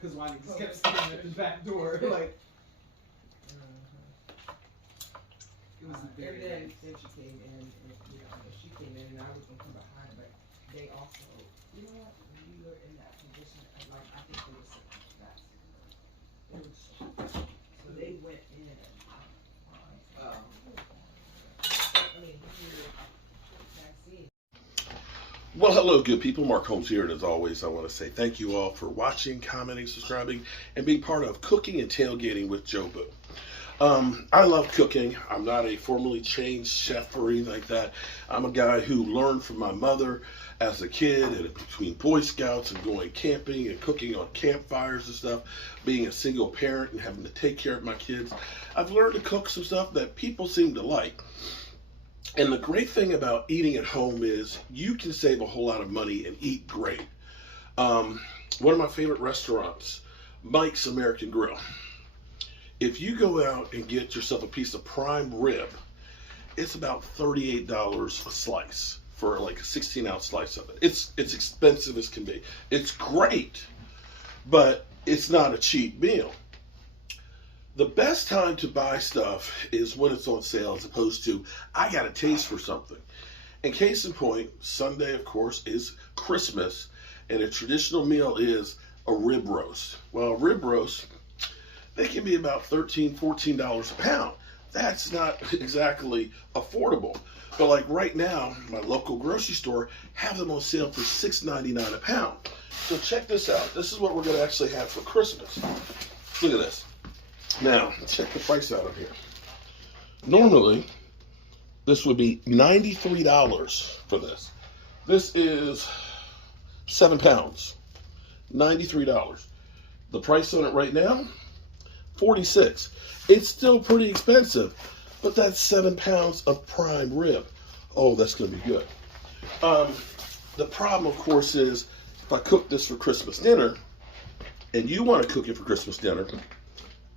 Because Wally just kept standing at the back door, like. It was and then she came in, and she came in, and I was gonna come behind, but they also, you know what? When you were in that position, like I think they were sick. They were sick. So they went in. Well, hello, good people. Mark Holmes here, and as always, I want to say thank you all for watching, commenting, subscribing, and being part of Cooking and Tailgating with Joe Boo. I love cooking. I'm not a formally trained chef or anything like that. I'm a guy who learned from my mother as a kid, and between Boy Scouts and going camping and cooking on campfires and stuff, being a single parent and having to take care of my kids, I've learned to cook some stuff that people seem to like. And the great thing about eating at home is you can save a whole lot of money and eat great. One of my favorite restaurants, Mike's American Grill. If you go out and get yourself a piece of prime rib, it's about $38 a slice for like a 16-ounce slice of it. It's expensive as can be. It's great, but it's not a cheap meal. The best time to buy stuff is when it's on sale, as opposed to, I got a taste for something. And case in point, Sunday, of course, is Christmas, and a traditional meal is a rib roast. Well, a rib roast, they can be about $13, $14 a pound. That's not exactly affordable. But like right now, my local grocery store have them on sale for $6.99 a pound. So check this out. This is what we're gonna actually have for Christmas. Look at this. Now, check the price out of here. Normally, this would be $93 for this. This is 7 pounds, $93. The price on it right now, $46. It's still pretty expensive, but that's 7 pounds of prime rib. Oh, that's gonna be good. The problem, of course, is if I cook this for Christmas dinner, and you wanna cook it for Christmas dinner,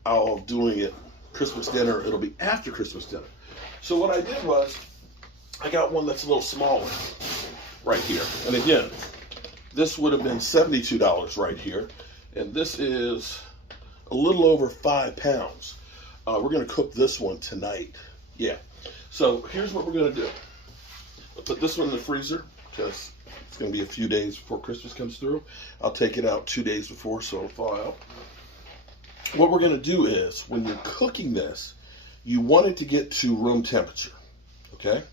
I'll doing it Christmas dinner, it'll be after Christmas dinner. So what I did was, I got one that's a little smaller right here. And again, this would have been $72 right here. And this is a little over 5 pounds. We're gonna cook this one tonight. Yeah. So here's what we're gonna do. I'll put this one in the freezer because it's gonna be a few days before Christmas comes through. I'll take it out 2 days before so it'll thaw out. What we're going to do is, when you're cooking this, you want it to get to room temperature, okay?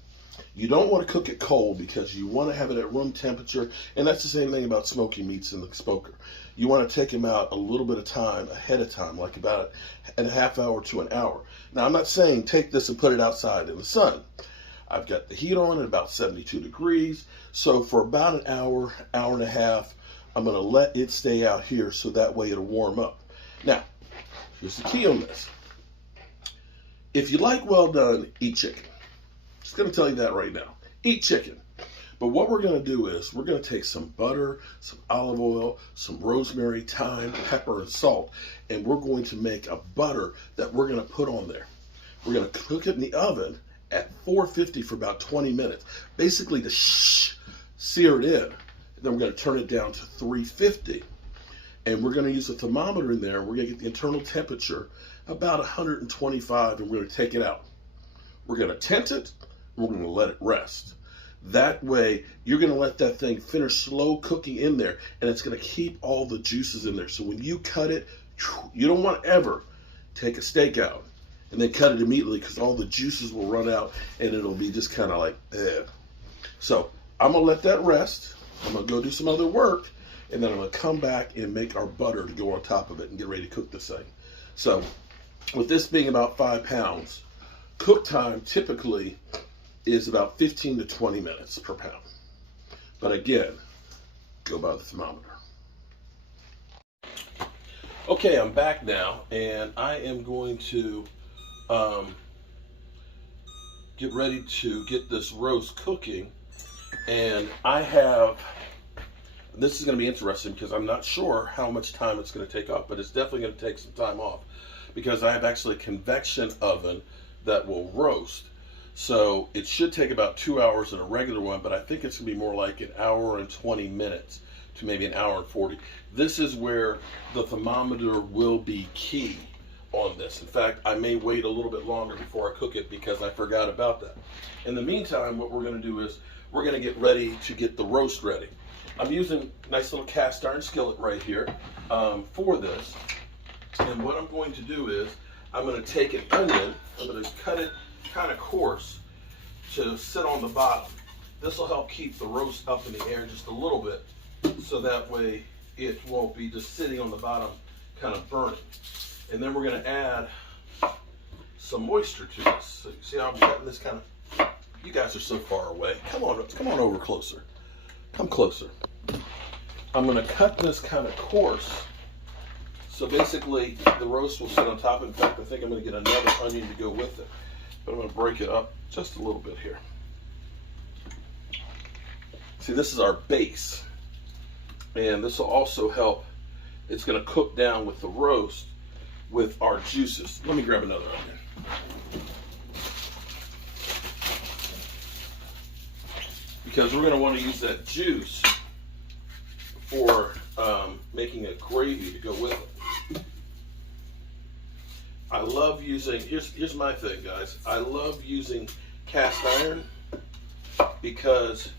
You don't want to cook it cold because you want to have it at room temperature, and that's the same thing about smoking meats in the smoker. You want to take them out a little bit of time ahead of time, like about a half hour to an hour. Now, I'm not saying take this and put it outside in the sun. I've got the heat on at about 72 degrees, so for about an hour, hour and a half, I'm going to let it stay out here so that way it'll warm up. Now, here's the key on this. If you like well done, eat chicken. Just going to tell you that right now. Eat chicken. But what we're going to do is we're going to take some butter, some olive oil, some rosemary, thyme, pepper, and salt, and we're going to make a butter that we're going to put on there. We're going to cook it in the oven at 450 for about 20 minutes. Basically to sear it in. And then we're going to turn it down to 350. And we're going to use a thermometer in there. We're going to get the internal temperature about 125, and we're going to take it out. We're going to tent it. We're going to let it rest. That way, you're going to let that thing finish slow cooking in there, and it's going to keep all the juices in there. So when you cut it, you don't want to ever take a steak out and then cut it immediately because all the juices will run out, and it'll be just kind of like, eh. So I'm going to let that rest. I'm going to go do some other work. And then I'm going to come back and make our butter to go on top of it and get ready to cook this thing. So with this being about 5 pounds, cook time typically is about 15 to 20 minutes per pound. But again, go by the thermometer. Okay, I'm back now, and I am going to get ready to get this roast cooking. And I have... This is going to be interesting because I'm not sure how much time it's going to take off, but it's definitely going to take some time off because I have actually a convection oven that will roast. So it should take about 2 hours in a regular one, but I think it's going to be more like an hour and 20 minutes to maybe an hour and 40. This is where the thermometer will be key on this. In fact, I may wait a little bit longer before I cook it because I forgot about that. In the meantime, what we're going to do is we're going to get ready to get the roast ready. I'm using a nice little cast iron skillet right here for this. And what I'm going to do is I'm going to take an onion, I'm going to cut it kind of coarse to sit on the bottom. This will help keep the roast up in the air just a little bit, so that way it won't be just sitting on the bottom kind of burning. And then we're going to add some moisture to this. So you see how I'm cutting this kind of, you guys are so far away. Come on over closer. Come closer. I'm going to cut this kind of coarse. So basically, the roast will sit on top. In fact, I think I'm going to get another onion to go with it. But I'm going to break it up just a little bit here. See, this is our base. And this will also help. It's going to cook down with the roast with our juices. Let me grab another onion. Because we're going to want to use that juice for making a gravy to go with it. I love using, here's my thing, guys. I love using cast iron because,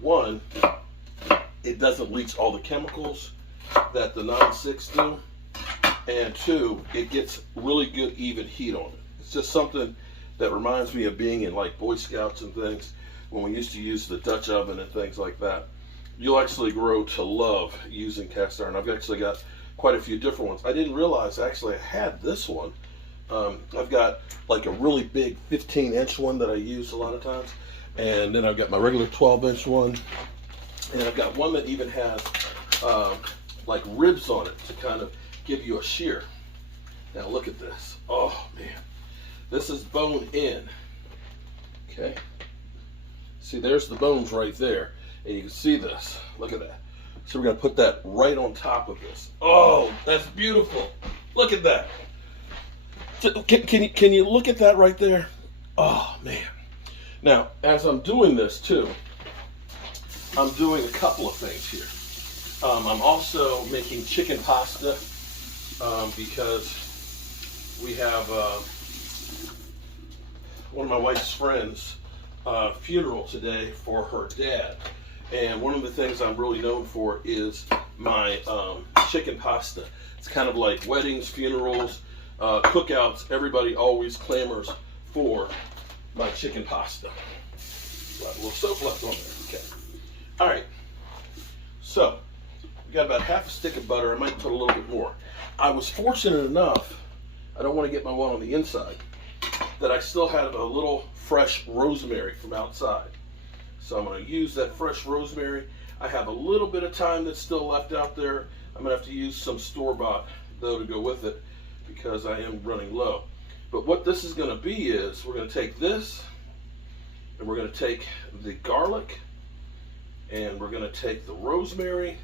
one, it doesn't leach all the chemicals that the non-sticks do, and two, it gets really good even heat on it. It's just something that reminds me of being in like Boy Scouts and things when we used to use the Dutch oven and things like that. You'll actually grow to love using cast iron. I've actually got quite a few different ones. I didn't realize actually I had this one. I've got like a really big 15-inch one that I use a lot of times, and then I've got my regular 12-inch one, and I've got one that even has like ribs on it to kind of give you a shear. Now look at this. Oh man, this is bone in. Okay, see, there's the bones right there. And you can see this. Look at that. So we're going to put that right on top of this. Oh, that's beautiful. Look at that. Can you look at that right there? Oh, man. Now, as I'm doing this, too, I'm doing a couple of things here. I'm also making chicken pasta because we have one of my wife's friends' funeral today for her dad. And one of the things I'm really known for is my chicken pasta. It's kind of like weddings, funerals, cookouts. Everybody always clamors for my chicken pasta. Got a little soap left on there. Okay. All right. So we got about half a stick of butter. I might put a little bit more. I was fortunate enough, I don't want to get my one on the inside, that I still had a little fresh rosemary from outside. So I'm going to use that fresh rosemary. I have a little bit of thyme that's still left out there. I'm going to have to use some store-bought, though, to go with it because I am running low. But what this is going to be is we're going to take this, and we're going to take the garlic, and we're going to take the rosemary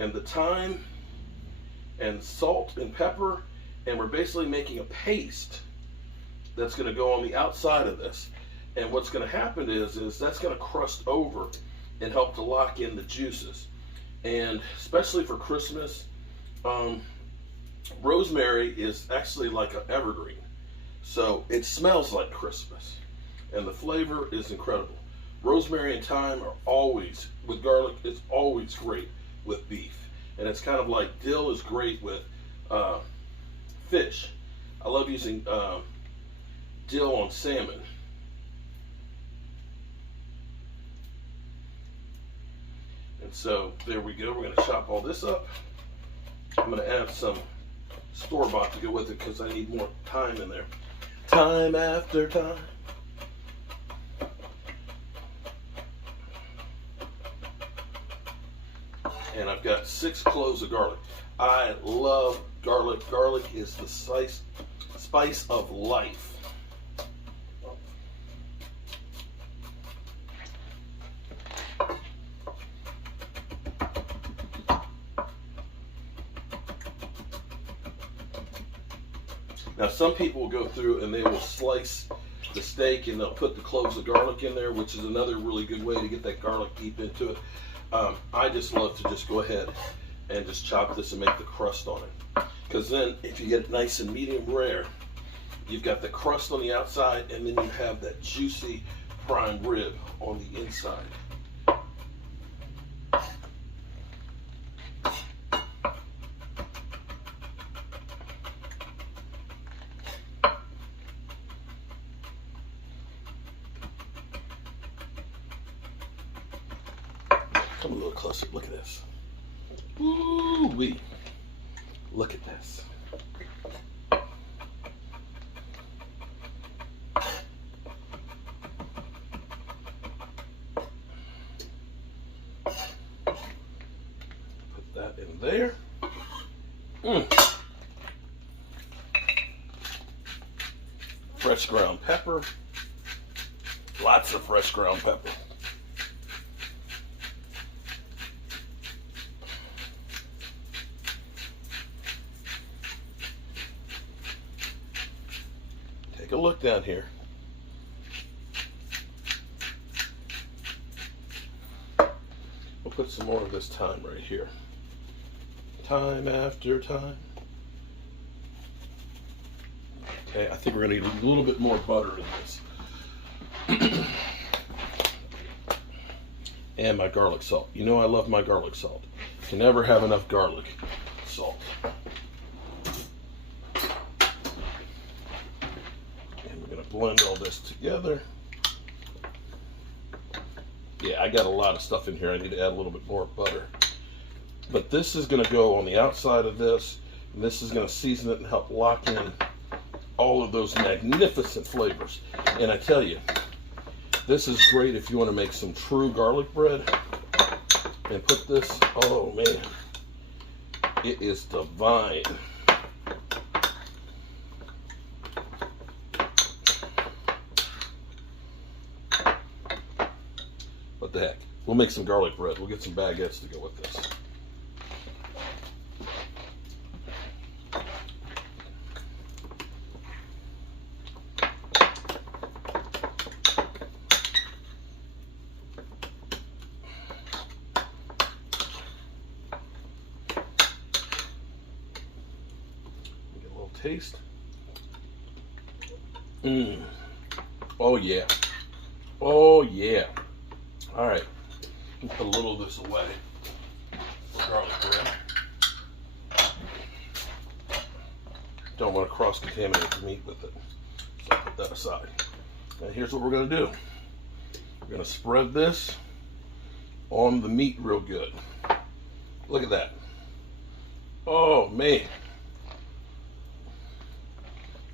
and the thyme and salt and pepper, and we're basically making a paste that's going to go on the outside of this. And what's going to happen is that's going to crust over and help to lock in the juices. And especially for Christmas, rosemary is actually like an evergreen. So it smells like Christmas. And the flavor is incredible. Rosemary and thyme are always, with garlic, it's always great with beef. And it's kind of like dill is great with fish. I love using dill on salmon. And so there we go. We're going to chop all this up. I'm going to add some store-bought to go with it because I need more thyme in there. Time after time. And I've got 6 cloves of garlic. I love garlic. Garlic is the spice of life. Now some people will go through and they will slice the steak and they'll put the cloves of garlic in there, which is another really good way to get that garlic deep into it. I just love to just go ahead and just chop this and make the crust on it. Because then if you get it nice and medium rare, you've got the crust on the outside and then you have that juicy prime rib on the inside. Come a little closer. Look at this. Ooh-wee. Look at this. Put that in there. Fresh ground pepper. Lots of fresh ground pepper. Take a look down here. We'll put some more of this thyme right here. Time after time. Okay, I think we're going to need a little bit more butter in this. And my garlic salt. You know I love my garlic salt. You can never have enough garlic salt. Blend all this together. Yeah, I got a lot of stuff in here. I need to add a little bit more butter. But this is going to go on the outside of this, and this is going to season it and help lock in all of those magnificent flavors. And I tell you, this is great if you want to make some true garlic bread and put this, oh man, it is divine. What the heck? We'll make some garlic bread. We'll get some baguettes to go with this. Get a little taste. Oh yeah. Oh yeah. All right, put a little of this away. Garlic bread. Don't want to cross-contaminate the meat with it, so I'll put that aside. And here's what we're going to do. We're going to spread this on the meat real good. Look at that. Oh man.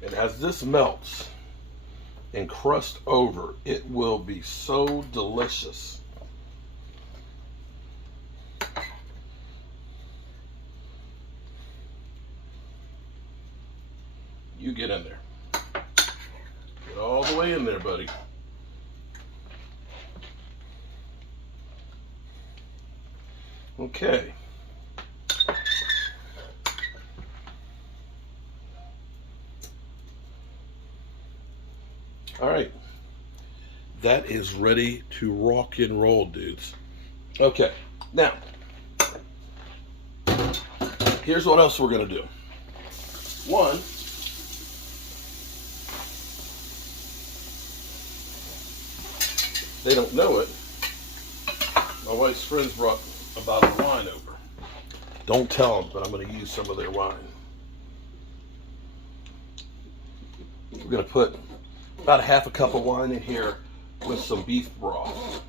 And as this melts and crust over, it will be so delicious. You get in there. Get all the way in there, buddy. Okay. All right, that is ready to rock and roll, dudes. Okay, now, here's what else we're gonna do. One, they don't know it, my wife's friends brought a bottle of wine over. Don't tell them, but I'm gonna use some of their wine. We're gonna put about a half a cup of wine in here with some beef broth.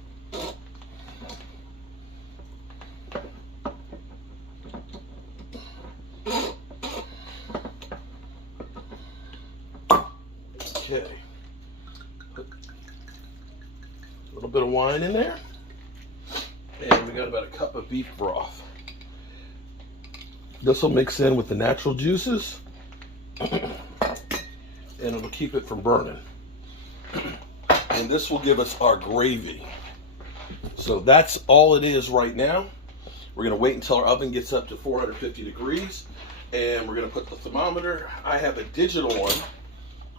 Okay. Put a little bit of wine in there. And we got about a cup of beef broth. This will mix in with the natural juices and it'll keep it from burning. And this will give us our gravy. So that's all it is right now. We're gonna wait until our oven gets up to 450 degrees and we're gonna put the thermometer. I have a digital one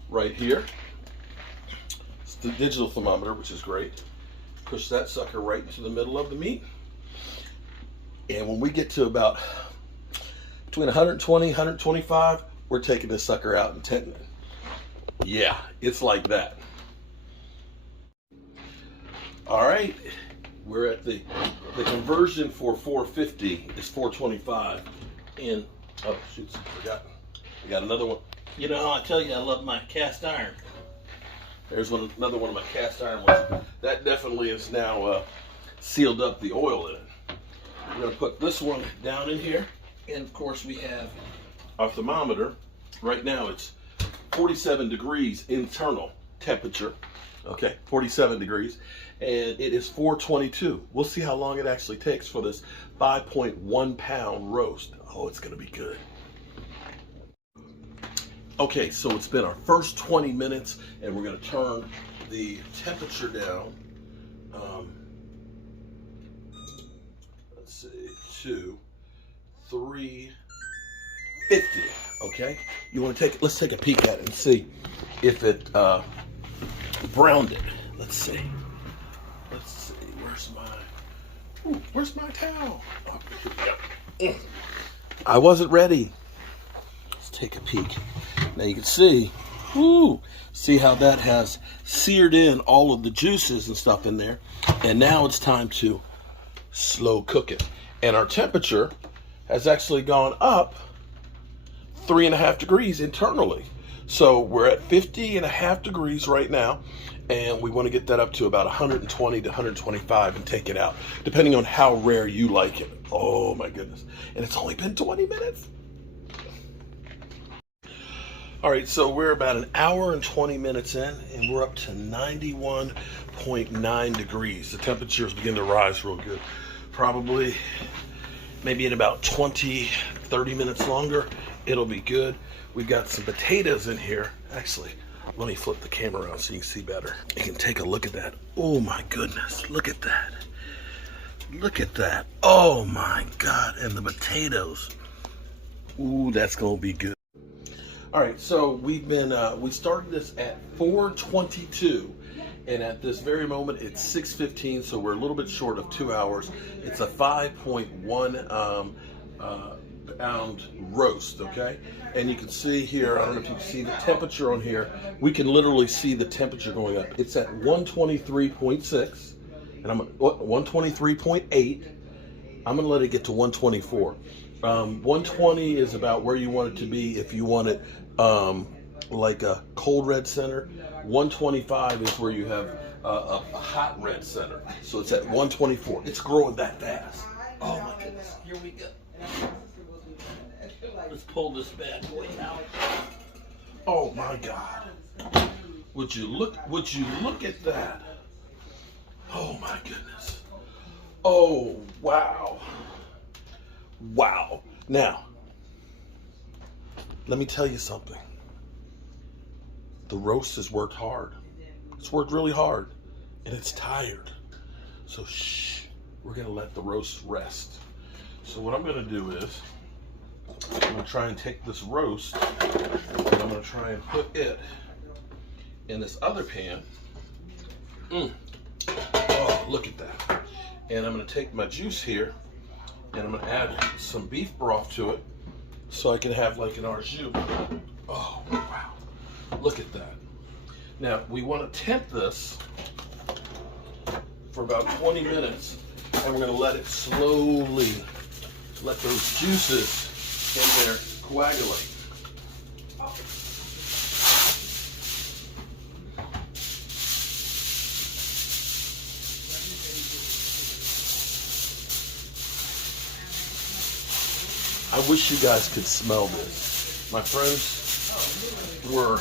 right here. It's the digital thermometer, which is great. Push that sucker right into the middle of the meat. And when we get to about between 120, 125, we're taking this sucker out and tenting it. Yeah, it's like that. All right, we're at the conversion for 450 is 425. And, oh, shoot, forgot. I got another one. You know how I tell you I love my cast iron. There's another one of my cast iron ones. That definitely is now sealed up the oil in it. We're going to put this one down in here. And of course we have our thermometer. Right now it's 47 degrees internal temperature. Okay, 47 degrees. And it is 422. We'll see how long it actually takes for this 5.1 pound roast. Oh, it's going to be good. Okay, so it's been our first 20 minutes, and we're going to turn the temperature down. Let's see, to 350. Okay, you want to let's take a peek at it and see if it browned it. Let's see. Where's my towel? Oh, here we go. I wasn't ready. Let's take a peek. Now you can see, see how that has seared in all of the juices and stuff in there. And now it's time to slow cook it. And our temperature has actually gone up 3.5 degrees internally. So we're at 50.5 degrees right now. And we want to get that up to about 120 to 125 and take it out, depending on how rare you like it. Oh my goodness. And it's only been 20 minutes. All right, so we're about an hour and 20 minutes in, and we're up to 91.9 degrees. The temperatures begin to rise real good. Probably maybe in about 20, 30 minutes longer, it'll be good. We've got some potatoes in here. Actually, let me flip the camera around so you can see better. You can take a look at that. Oh my goodness, look at that. Look at that. Oh my God, and the potatoes. Ooh, that's gonna be good. All right, so we started this at 4:22, and at this very moment it's 6:15, so we're a little bit short of 2 hours. It's a 5.1 pound roast, okay? And you can see here, I don't know if you can see the temperature on here. We can literally see the temperature going up. It's at 123.6, and I'm at 123.8. I'm gonna let it get to 124. 120 is about where you want it to be if you want it like a cold red center. 125 is where you have a hot red center. So it's at 124. It's growing that fast. Oh my goodness, here we go. Let's pull this bad boy out. Oh my God. Would you look at that? Oh my goodness. Oh wow. Wow. Now, let me tell you something. The roast has worked hard. It's worked really hard, and it's tired. So shh, we're gonna let the roast rest. So what I'm gonna do is, I'm gonna try and take this roast, and I'm gonna try and put it in this other pan. Oh, look at that. And I'm gonna take my juice here, and I'm gonna add some beef broth to it so I can have like an au jus. Oh, wow. Look at that. Now, we want to temp this for about 20 minutes, and we're gonna let it slowly, let those juices in there coagulate. I wish you guys could smell this. My friends were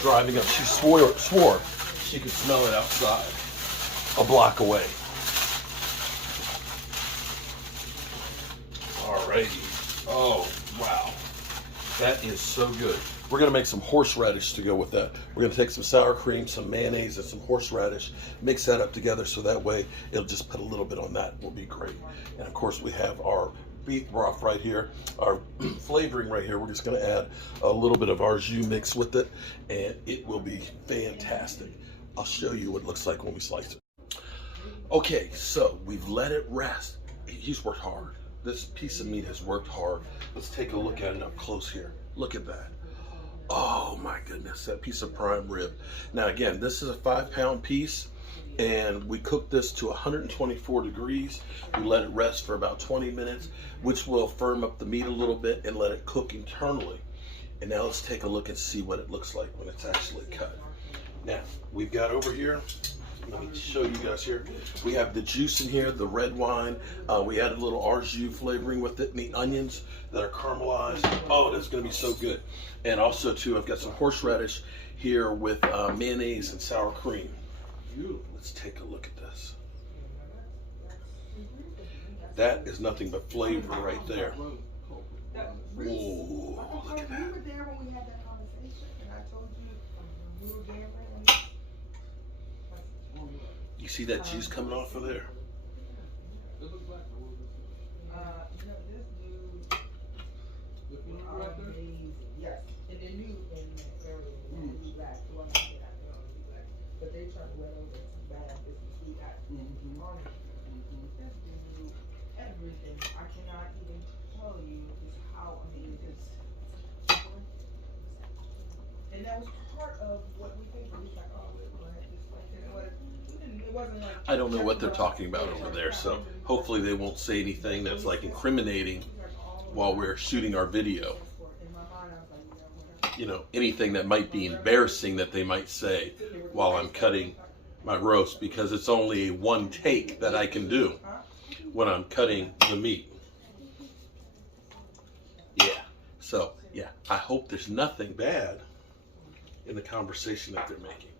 driving up. She swore she could smell it outside, a block away. Alrighty. Oh, wow. That is so good. We're gonna make some horseradish to go with that. We're gonna take some sour cream, some mayonnaise, and some horseradish, mix that up together so that way it'll just put a little bit on that. Will be great. And of course we have our beef broth right here, our flavoring right here. We're just gonna add a little bit of our jus mix with it, and it will be fantastic. I'll show you what it looks like when we slice it. Okay, so we've let it rest. he's worked hard. This piece of meat has worked hard. Let's take a look at it up close here. Look at that. Oh my goodness, that piece of prime rib. Now again, this is a 5-pound piece, and we cooked this to 124 degrees. We let it rest for about 20 minutes, which will firm up the meat a little bit and let it cook internally. And now let's take a look and see what it looks like when it's actually cut. Now, we've got over here, let me show you guys here. We have the juice in here, the red wine. We added a little au jus flavoring with it, and the onions that are caramelized. Oh, that's gonna be so good. And also too, I've got some horseradish here with mayonnaise and sour cream. Let's take a look at this. That is nothing but flavor right there. Oh, look at that. You were there when we had that conversation, and I told you we were there. You see that juice coming off of there? You know, this new amazing. Yes, and they're new in the area. New black. The one I get out there on new black. But they try to wear over it's bad business. We got on it. This new everything. I cannot even tell you just how amazing it is. And that was part of what we think. We was like, oh, we're gonna have this like that. It wasn't like I don't know what they're talking about over there, so hopefully they won't say anything that's like incriminating while we're shooting our video. You know, anything that might be embarrassing that they might say while I'm cutting my roast, because it's only one take that I can do when I'm cutting the meat. Yeah, so yeah, I hope there's nothing bad in the conversation that they're making.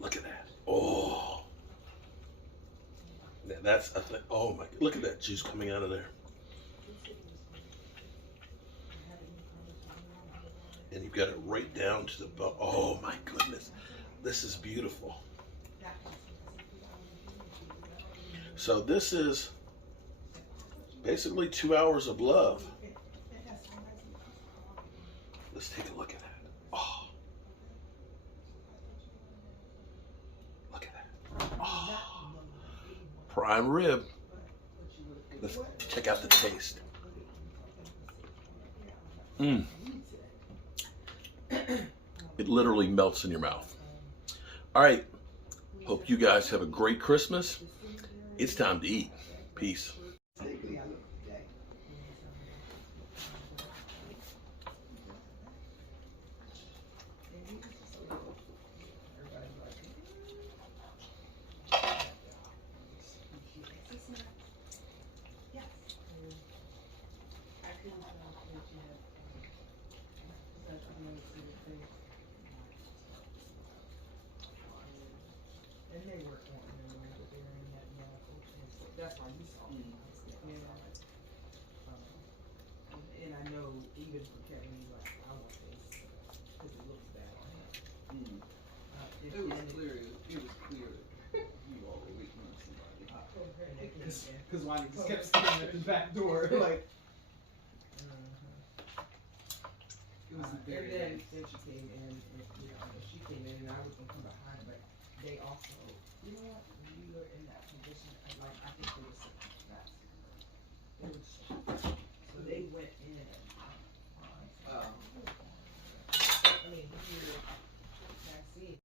Look at that. Oh. Now that's a thing. Oh my, look at that juice coming out of there. And you've got it right down to the bone. Oh my goodness. This is beautiful. So this is basically 2 hours of love. Let's take a look at that. Oh. Look at that. Oh. Prime rib. Let's check out the taste. Mmm. It literally melts in your mouth. All right. Hope you guys have a great Christmas. It's time to eat. Peace. And they were on there, but they're in that medical thing, so that's why you saw me. You know, like, and I know even for Kevin, he's like, I want this because it looks bad on him. It was clear. It was clear that you all were waiting on somebody. Because Wani just kept standing at the back door, like. It was very and then nice. she came in, and, you know, she came in, and I was gonna come behind, but they also, you know what, when you were in that position, like, I think they were sick. That's, they were sick. So they went in. I mean, here, vaccine.